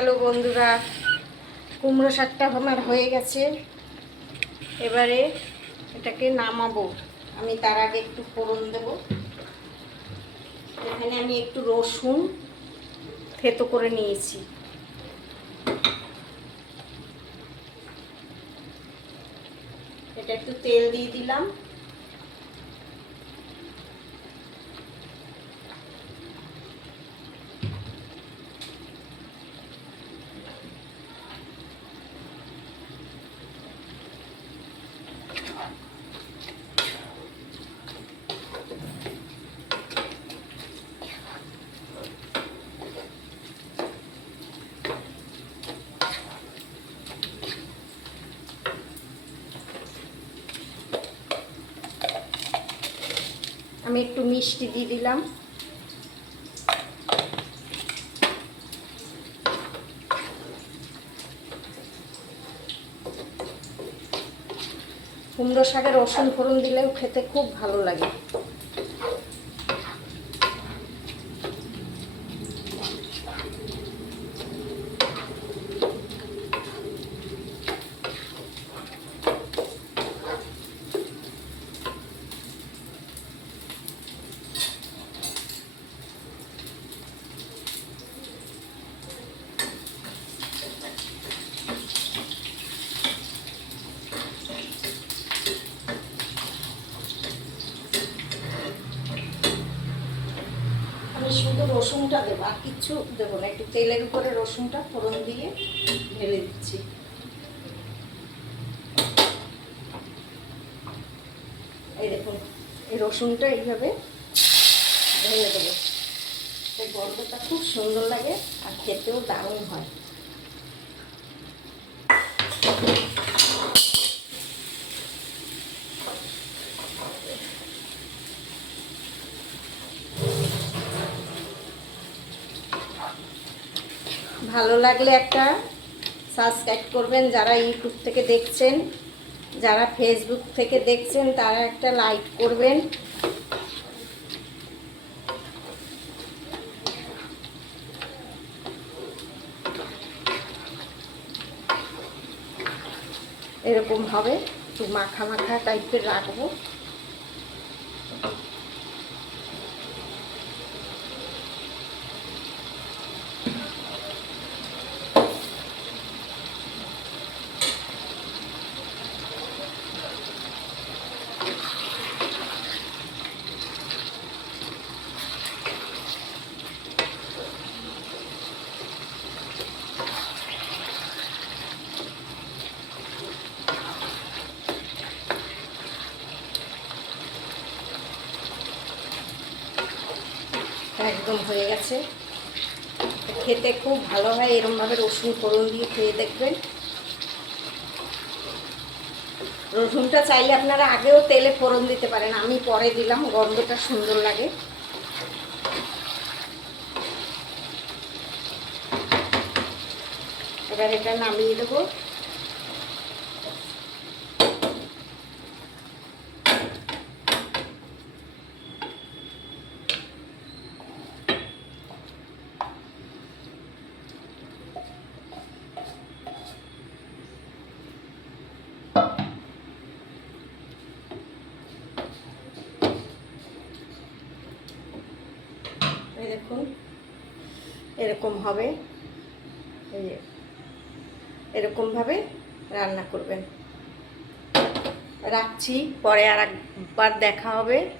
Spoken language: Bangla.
হ্যালো বন্ধুরা, কুমড়ো শাকটা আমার হয়ে গেছে। এবারে এটাকে নামাবো। আমি তার আগে একটু ফোড়ন দেব। এখানে আমি একটু রসুন থেতো করে নিয়েছি। এটা একটু তেল দিয়ে দিলাম। আমি একটু মিষ্টি দিয়ে দিলাম। কুমড়ো শাকে রসুন ফোড়ন দিলেও খেতে খুব ভালো লাগে। আমি শুধু রসুনটা দেবো, আর কিচ্ছু দেবো না। একটু তেলের উপরে রসুনটা ফোড়ন দিয়ে ঢেলে দিচ্ছি। এই দেখুন, এই রসুনটা এইভাবে ঢেলে দেবো। এই গন্ধটা খুব সুন্দর লাগে আর খেতেও দারুণ হয়। ভালো লাগলে একটা সাবস্ক্রাইব করবেন। যারা ইউটিউব থেকে দেখছেন, যারা ফেসবুক থেকে দেখছেন, তারা একটা লাইক করবেন। এরকম হবে, একটু মাখা মাখা টাইপের রাখবো। একদম হয়ে গেছে। খেতে খুব ভালো হয় এরকমভাবে রসুন ফোড়ন দিয়ে খেয়ে দেখবেন। রসুনটা চাইলে আপনারা আগেও তেলে ফোড়ন দিতে পারেন, আমি পরে দিলাম, গন্ধটা সুন্দর লাগে। এবার এটা নামিয়ে দেবো। এই দেখুন, এরকম হবে। এই এরকমভাবে রান্না করবেন। রাখছি, পরে আর একবার দেখা হবে।